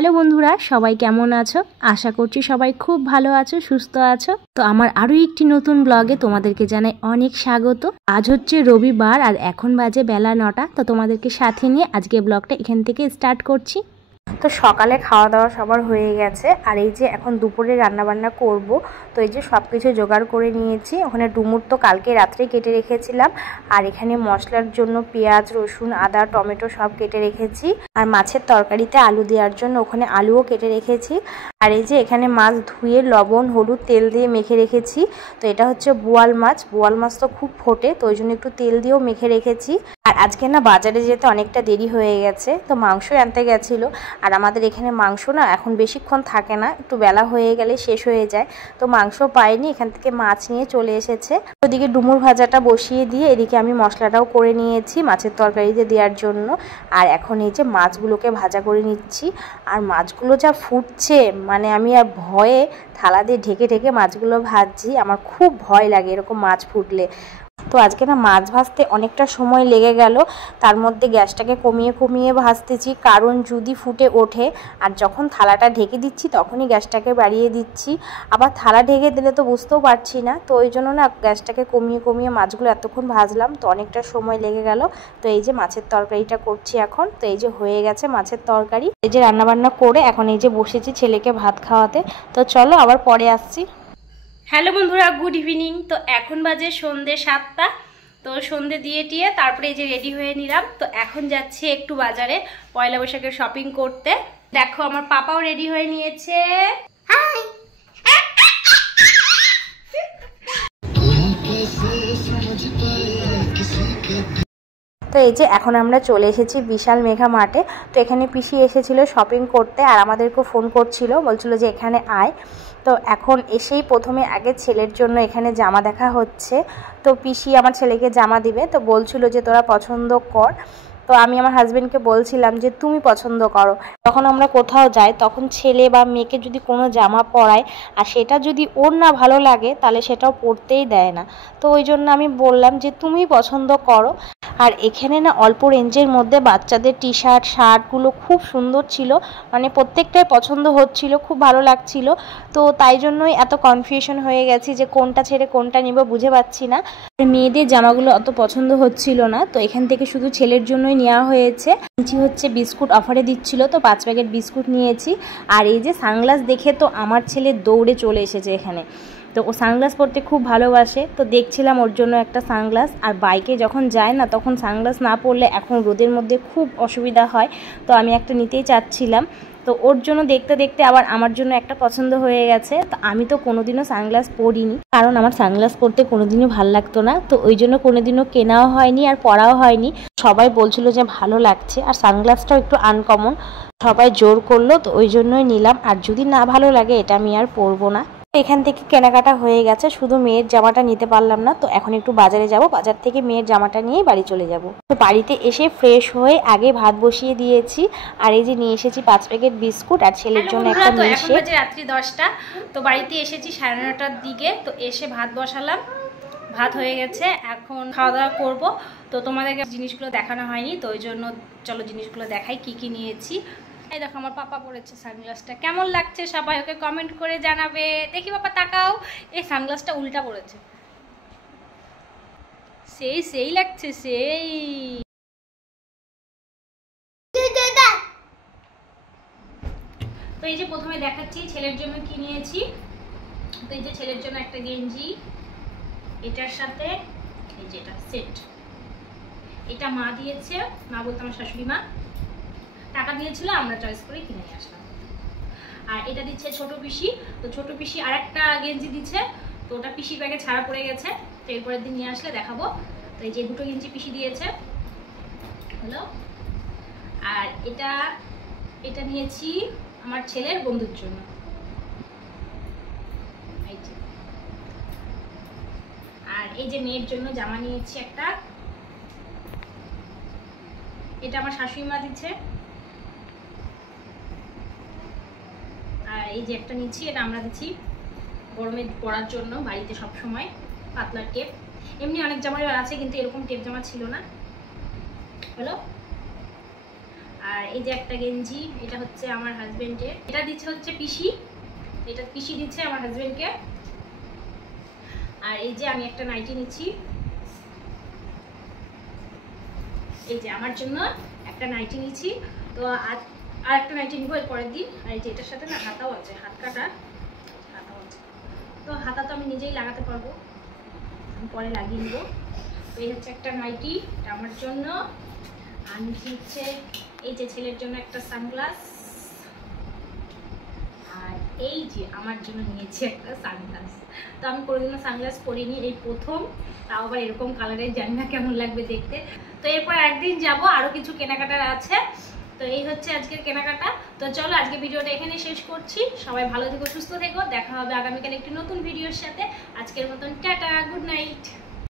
Hello বন্ধুরা, সবাই কেমন আছো? আশা করছি সবাই খুব ভালো আছো, সুস্থ আছো। তো আমার আরও একটি নতুন ব্লগে তোমাদেরকে জানাই অনেক স্বাগত। আজ হচ্ছে রবিবার আর এখন বাজে বেলা 9টা। তো তোমাদেরকে সাথে নিয়ে আজকে ব্লগটা এখান থেকে স্টার্ট করছি। তো সকালে খাওয়া দাওয়া সবার হয়ে গেছে, আর এই যে এখন দুপুরে রান্নাবান্না করব। তো এই যে সব কিছু জোগাড় করে নিয়েছি। ওখানে ডুমুর তো কালকে রাত্রে কেটে রেখেছিলাম, আর এখানে মশলার জন্য পেঁয়াজ, রসুন, আদা, টমেটো সব কেটে রেখেছি। আর মাছের তরকারিতে আলু দেওয়ার জন্য ওখানে আলুও কেটে রেখেছি। আর এই যে এখানে মাছ ধুয়ে লবণ, হলুদ, তেল দিয়ে মেখে রেখেছি। তো এটা হচ্ছে বোয়াল মাছ। বোয়াল মাছ তো খুব ফোটে, তো ওই জন্য একটু তেল দিয়েও মেখে রেখেছি। আর আজকে না বাজারে যেতে অনেকটা দেরি হয়ে গেছে, তো মাংসই আনতে গেছিলো। আর আমাদের এখানে মাংস না এখন বেশিক্ষণ থাকে না, একটু বেলা হয়ে গেলে শেষ হয়ে যায়। তো মাংস পাইনি, এখান থেকে মাছ নিয়ে চলে এসেছে। ওদিকে ডুমুর ভাজাটা বসিয়ে দিয়ে এদিকে আমি মশলাটাও করে নিয়েছি মাছের তরকারিতে দেওয়ার জন্য। আর এখন এই যে মাছগুলোকে ভাজা করে নিচ্ছি। আর মাছগুলো যা ফুটছে, মানে আমি আর ভয়ে থালা দিয়ে ঢেকে ঢেকে মাছগুলো ভাজছি। আমার খুব ভয় লাগে এরকম মাছ ফুটলে। তো আজকে না মাছ ভাজতে অনেকটা সময় লেগে গেল। তার মধ্যে গ্যাসটাকে কমিয়ে কমিয়ে ভাজতেছি, কারণ যদি ফুটে ওঠে। আর যখন থালাটা ঢেকে দিচ্ছি তখনই গ্যাসটাকে বাড়িয়ে দিচ্ছি। আবার থালা ঢেকে দিলে তো বুঝতেও পারছি না, তো ওই জন্য না গ্যাসটাকে কমিয়ে কমিয়ে মাছগুলো এতক্ষণ ভাজলাম, তো অনেকটা সময় লেগে গেল। তো এই যে মাছের তরকারিটা করছি এখন। তো এই যে হয়ে গেছে মাছের তরকারি। এই যে রান্নাবান্না করে এখন এই যে বসেছি ছেলেকে ভাত খাওয়াতে। তো চলো আবার পরে আসছি। হ্যালো বন্ধুরা, গুড ইভিনিং। তো এখন বাজে সন্ধ্যে 7টা। তো সন্ধ্যে দিয়ে টিয়ে তারপরে এই যে রেডি হয়ে নিলাম। তো এখন যাচ্ছি একটু বাজারে পয়লা বৈশাখের শপিং করতে। দেখো আমার পাপাও রেডি হয়ে নিয়েছে। হাই। তো এই যে এখন আমরা চলে এসেছি বিশাল মেঘা মার্টে। তো এখানে পিসি এসেছিল শপিং করতে, আর আমাদেরকেও ফোন করছিল, বলছিল যে এখানে আয়। তো এখন এসেই প্রথমে আগে ছেলের জন্য এখানে জামা দেখা হচ্ছে। তো পিসি আমার ছেলেকে জামা দিবে, তো বলছিল যে তোরা পছন্দ কর। তো আমি আমার হাজবেন্ডকে বলছিলাম যে তুমি পছন্দ করো। যখন আমরা কোথাও যাই তখন ছেলে বা মেয়েকে যদি কোনো জামা পরায় আর সেটা যদি ওর না ভালো লাগে তাহলে সেটাও পরতেই দেয় না। তো ওই জন্য আমি বললাম যে তুমি পছন্দ করো। আর এখানে না অল্প রেঞ্জের মধ্যে বাচ্চাদের টি শার্ট, শার্টগুলো খুব সুন্দর ছিল, মানে প্রত্যেকটাই পছন্দ হচ্ছিল, খুব ভালো লাগছিল। তো তাই জন্যই এত কনফিউশন হয়ে গেছি যে কোনটা ছেড়ে কোনটা নিব বুঝে পাচ্ছি না। মেয়েদের জামাগুলো অত পছন্দ হচ্ছিল না, তো এখান থেকে শুধু ছেলের জন্যই নেওয়া হয়েছে। নিচে হচ্ছে বিস্কুট অফারে দিচ্ছিল, তো 5 প্যাকেট বিস্কুট নিয়েছি। আর এই যে সানগ্লাস দেখে তো আমার ছেলে দৌড়ে চলে এসেছে এখানে। তো ও সানগ্লাস পরতে খুব ভালোবাসে, তো দেখছিলাম ওর জন্য একটা সানগ্লাস। আর বাইকে যখন যায় না তখন সানগ্লাস না পরলে এখন রোদের মধ্যে খুব অসুবিধা হয়, তো আমি একটা নিতেই চাচ্ছিলাম। তো ওর জন্য দেখতে দেখতে আবার আমার জন্য একটা পছন্দ হয়ে গেছে। তো আমি তো কোনোদিনও সানগ্লাস পরিনি, কারণ আমার সানগ্লাস পরতে কোনোদিনও ভালো লাগতো না, তো ওই জন্য কোনোদিনও কেনাও হয়নি আর পরাও হয়নি। সবাই বলছিল যে ভালো লাগছে, আর সানগ্লাসটাও একটু আনকমন, সবাই জোর করলো, তো ওই জন্যই নিলাম। আর যদি না ভালো লাগে এটা আমি আর পরবো না। এখান থেকে কেনাকাটা হয়ে গেছে, শুধু মেয়ের জামাটা নিতে পারলাম না। তো এখন একটু বাজারে যাব, বাজার থেকে মেয়ের জামাটা নিয়ে বাড়ি চলে যাব। তো বাড়িতে এসে ফ্রেশ হয়ে আগে ভাত বসিয়ে দিয়েছি। আর এই যে নিয়ে এসেছি 5 প্যাকেট বিস্কুট আর ছেলের জন্য একটা মিল্কশেক। এখন বাজে রাত্রি 10টা। তো বাড়িতে এসেছি 9:30টার দিকে। তো এসে ভাত বসালাম, ভাত হয়ে গেছে, এখন খাওয়া দাওয়া করবো। তো তোমাদেরকে জিনিসগুলো দেখানো হয়নি, তো ওই জন্য চলো জিনিসগুলো দেখাই কি কি নিয়েছি। এই দেখো আমার পাপা পরেছে সানগ্লাসটা, কেমন লাগছে সবাই ওকে কমেন্ট করে জানাবে। দেখি পাপা তাকাও, এই সানগ্লাসটা উল্টা পড়েছে, সেই লাগছে সেই। তো এই যে প্রথমে দেখাচ্ছি ছেলের জন্য কি নিয়েছি। তো এই যে ছেলের জন্য একটা গেঞ্জি, এটার সাথে এই যে এটা সেট, এটা মা দিয়েছে, মা বলতে আমার শাশুড়ি মা, টাকা দিয়েছিল, আমরা চয়েস করে কিনে নিয়ে আসলাম। আর এটা দিচ্ছে ছোট পিসি, তো ছোট পিসি আর একটা গেঞ্জি দিচ্ছে, তো ওটা পিসির ব্যাগে ছাড়া পড়ে গেছে, তো এরপরের দিন নিয়ে আসলে দেখাবো। তো এই যে দুটো গেঞ্জি পিসি দিয়েছে হলো। আর এটা নিয়েছি আমার ছেলের বন্ধুর জন্য। আর এই যে মেয়ের জন্য জামা নিয়েছি একটা, এটা আমার শাশুড়ি মা দিচ্ছে। আর এই যে একটা নিচ্ছি, এটা আমরা দিচ্ছি গরমে পরার জন্য বাড়িতে সব সময়, পাতলা টেপ। এমনি অনেক জামার আছে কিন্তু এরকম টেপ জামা ছিল না হলো। আর এই যে একটা গেঞ্জি, এটা হচ্ছে আমার হাজবেন্ডের, এটা দিচ্ছে হচ্ছে পিসি, এটা পিসি দিচ্ছে আমার হাজবেন্ডকে। আর এই যে আমি একটা নাইটি নিচ্ছি, এই যে আমার জন্য একটা নাইটি নিচ্ছি। তো আর একটা নাইটি নিবো এর পরের দিন। আর এই যে এটার সাথে না হাতাও আছে, হাত কাটা হাতাও আছে। তো হাতা তো আমি নিজেই লাগাতে পারবো, আমি পরে লাগিয়ে নিবো। তো এই হচ্ছে একটা নাইটি, এটা আমার জন্য। আর নিচে হচ্ছে এই যে ছেলের জন্য একটা সানগ্লাস। আর এই যে আমার জন্য নিয়েছি একটা সানগ্লাস। তো আমি কোনোদিনও সানগ্লাস পরিনি, এই প্রথম, তাও আবার এরকম কালারের, জানি না কেমন লাগবে দেখতে। তো এরপর একদিন যাব, আরও কিছু কেনাকাটার আছে। তো এই হচ্ছে আজকের কেনাকাটা। তো চলো আজকে ভিডিওটা এখানে শেষ করছি। সবাই ভালো থেকো, সুস্থ থেকো, দেখা হবে আগামীকাল একটি নতুন ভিডিওর সাথে। আজকের মতন টাটা, গুড নাইট।